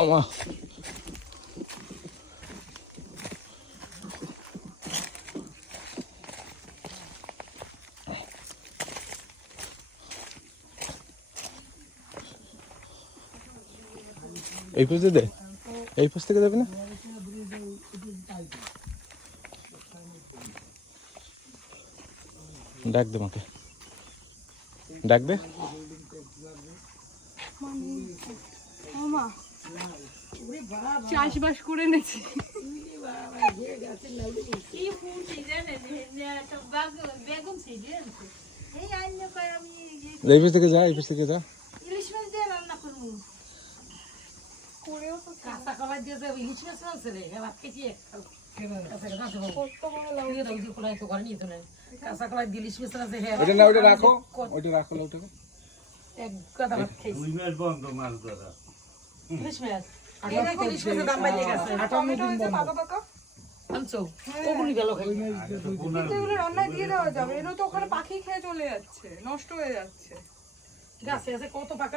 আমা এই পাশ দিয়ে দে, এই পাশ থেকে যাবি না? ডাক দে মাকে, ডাক দে। চাষবাস করে এনেছি। এই পাশ থেকে যা, এই পাশ থেকে যা। ইলিশ মাছ দিয়ে রান্না করবো। কাঁচা কলাই দিয়ে ইলিশ মাছ আছে রে, ভাত খেয়েছি। কাঁচা কলাই দিয়ে ইলিশ মাছ আছে। ওটা না, ওটা রাখো, ওটা রাখো, ওটা এক গাদা ভাত খেয়েছি। দুই মাস বন্ধ মাছ ধরা। ইলিশ মাছ ইলিশ মাছের দাম বাড়িয়ে গেছে। আনছো ওগুলি গেল খাই। এগুলো রান্নায় দিয়ে দেওয়া যাবে, এগুলো তো ওখানে পাখি খেয়ে চলে যাচ্ছে, নষ্ট হয়ে যাচ্ছে। গাছে আছে কত পাকা।